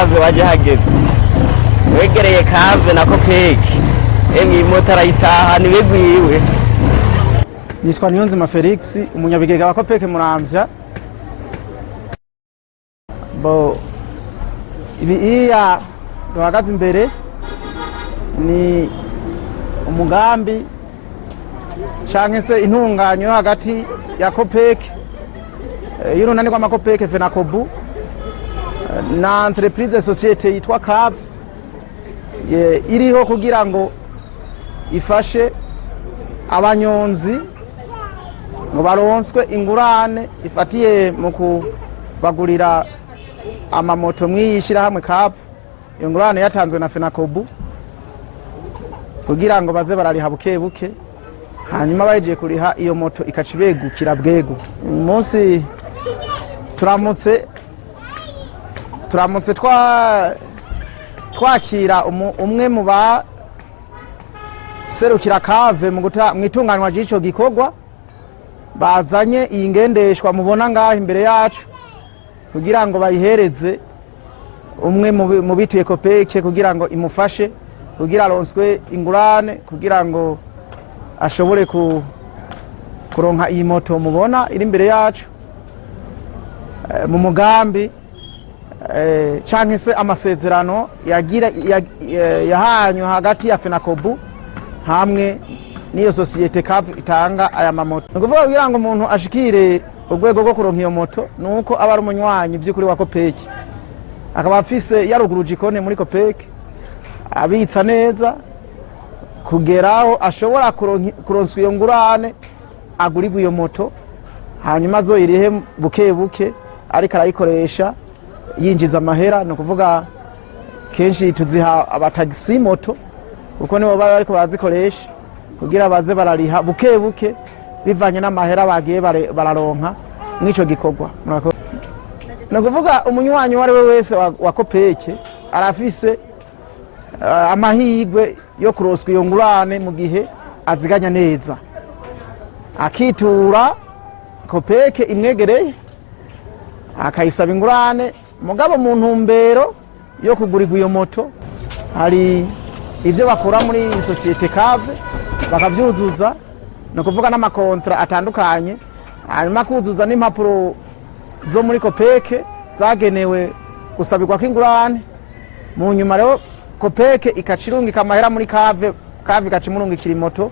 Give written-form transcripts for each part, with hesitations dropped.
kave waje hageze wegereye kave na kopeki emwe moto arayitaha niwegwiwe. Nitwa Niyonzima Felix umunyabigega wa kopeke Muramvya. Bo ibi iya duhagaze imbere ni umugambi canke se intunganyo hagati ya kopeke y'urunani rw'amakopeke Fenakobu na entreprise societe yitwa Cave iriho kugira ngo ifashe abanyonzi ngo baronswe ingurane ifatiye mu kubagurira amamoto mwiyishira hamwe Cave. Iyo ngurane yatanzwe na Fenakobu kugira ngo baze barariha buke buke, hanyuma baje kuriha iyo moto ikacibegukira bwego. Umunsi turamutse twakira umwe mu ba serukira Cave mu itunganwa ry'ico gikorwa, bazanye iyi ngendeshwa mubona ngaho imbere yacu kugira ngo bayihereze umwe mu bituye kopeke kugira ngo imufashe kugira aronswe ingurane kugira ngo ashobore kuronka iyi moto mubona iri imbere yacu mu mugambi canke se amasezerano yahanywe hagati ya Fenakobu hamwe niyo societe Cave itanga aya mamoto. Nukuvuga kugira ngo umuntu ashikire urwego rwo kuronka iyo moto nuko aba ari umunywanyi by'ukuri wa kopeke, akaba afise yaruguruje ikone muri kopeke, abitsa neza kugeraho ashobora kuronswa iyo ngurane agurirwa iyo moto, hanyuma azoyirihe buke buke ariko arayikoresha yinjiza amahera. No kuvuga kenshi tuziha abatagisi moto kuko nibo baba ariko bazikoresha kugira baze barariha buke buke bivanye n'amahera bagiye bararonka mw'ico gikorwa. No kuvuga umunywanyi wari we wese wa kopeke arafise amahirwe yo kuroswa iyo ngurane mu gihe aziganya neza, akitura kopeke imwegereye akayisaba ingurane. Mugabo mu ntumbero yo kugurirwa iyo moto hari ivyo bakora muri societe Cave bakavyuzuza, no kuvuga n'amakontra atandukanye, hanyuma kuzuza n'impapuro zo muri kopeke zagenewe gusabirwa k'ingurane. Mu nyuma rero kopeke ikacirungika amahera muri Cave ikacimurungikira moto.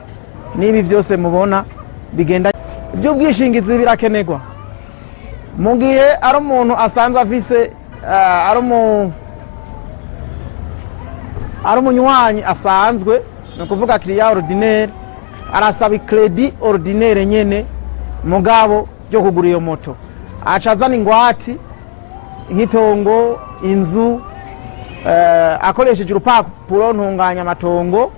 Nibi vyose mubona bigenda iby'ubwishingizi birakenerwa mu gihe ari umuntu asanzwe afise ari umunywanyi asanzwe, no kuvuga client ordinaire arasaba credit ordinaire nyene mugabo byo kugura iyo moto, acazana ingwati nk'itongo, inzu, akoresheje urupapuro ntunganya amatongo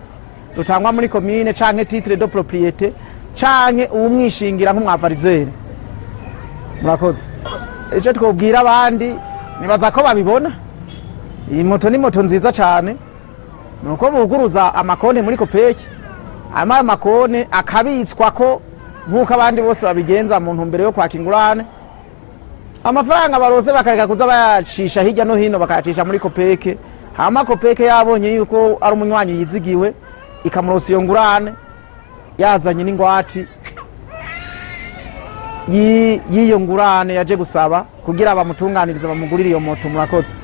rutangwa muri commune canke titre de propriété canke uwumwishingira nk'umwavarizere. Murakoze. Ico twobwira abandi nibaza ko babibona iyi moto ni moto nziza cyane, nuko buguruza amakonte muri kopeke, ama makonte akabitswa ko nkuko abandi bose babigenza mu ntumbero yo kwaka ingurane. Amafaranga barose bakareka kuza bayacisha hirya no hino bakayacisha muri kopeke, hama kopeke yabonye yuko ari umunywanyi yizigiwe ikamurosa iyo ngurane yazanye n'ingwati yiyo ngurane yaje gusaba kugira bamutunganirize bamugurire iyo moto. Murakoze.